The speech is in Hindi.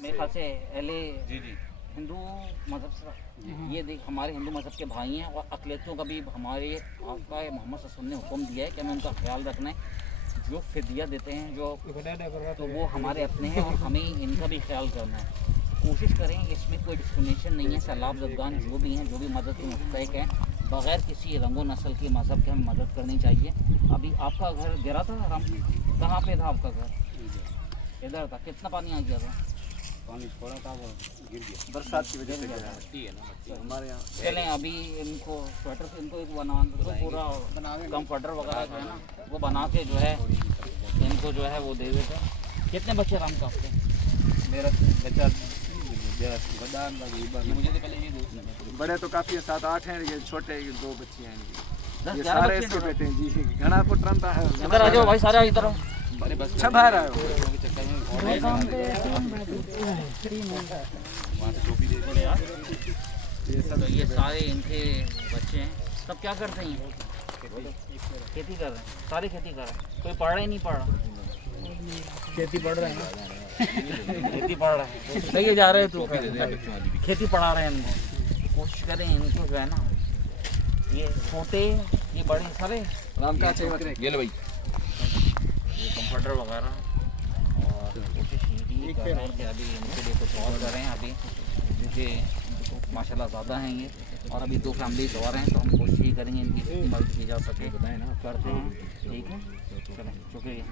मेरे ख्याल से अहले हिंदू मज़हब से ये देख हमारे हिंदू मज़हब के भाई हैं और अक़लियतों का भी हमारे आका मोहम्मद सल्लल्लाहु अलैहि वसल्लम ने हुक्म दिया है कि हमें उनका ख्याल रखना है। जो फिदिया देते हैं जो तो वो हमारे अपने हैं और हमें इनका भी ख्याल करना है। कोशिश करें, इसमें कोई डिस्क्रिमिनेशन नहीं है। सैलाब ज़दगान जो भी हैं, जो भी मदद के मुस्तहिक़ हैं, बग़ैर किसी रंगो नस्ल की मज़हब के हमें मदद करनी चाहिए। अभी आपका घर गिरा था राम, कहाँ पे था आपका घर? इधर था। कितना पानी आ गया था? पानी थोड़ा था, वो गिर गया, बरसात की वजह से गिरा है ना हमारे यहाँ। चलें अभी इनको स्वेटर से इनको एक बना तो पूरा कम्फर्टर वगैरह जो है ना वो बना के जो है इनको जो है वो दे देते हैं। कितने बच्चे राम का आपके? मेरा बच्चा मुझे तो पहले ये बड़े तो काफ़ी है, 7-8 हैं, ये छोटे 2 बच्चे हैं। ये सारे इसके बेटे हैं जी। घना को ट्रंता है। इधर आ जाओ भाई, सारे इधर आओ। अच्छा बाहर आयो। ये सारे इनके बच्चे हैं। सब क्या करते हैं? खेती कर रहे हैं, सारे खेती कर रहे हैं। कोई पढ़ रहा ही नहीं पढ़ रहा? खेती पढ़ रहे हैं, खेती पढ़ रहा है, सही है, जा रहे हैं तो खेती पढ़ा रहे हैं इनको। कोशिश करें इनको जो है ना, ये छोटे ये बड़े सारे राम का ये लो भाई, ये कंप्यूटर वगैरह। और कोशिश ये कर रहे हैं कि अभी इनके लिए कुछ और करें। अभी क्योंकि माशाल्लाह ज़्यादा हैं ये, और अभी 2 फैमिलीज और हैं, तो हम कोशिश ही करेंगे इनकी जितनी मदद की जा सके करते हैं। ठीक है, चलें, शुक्रिया।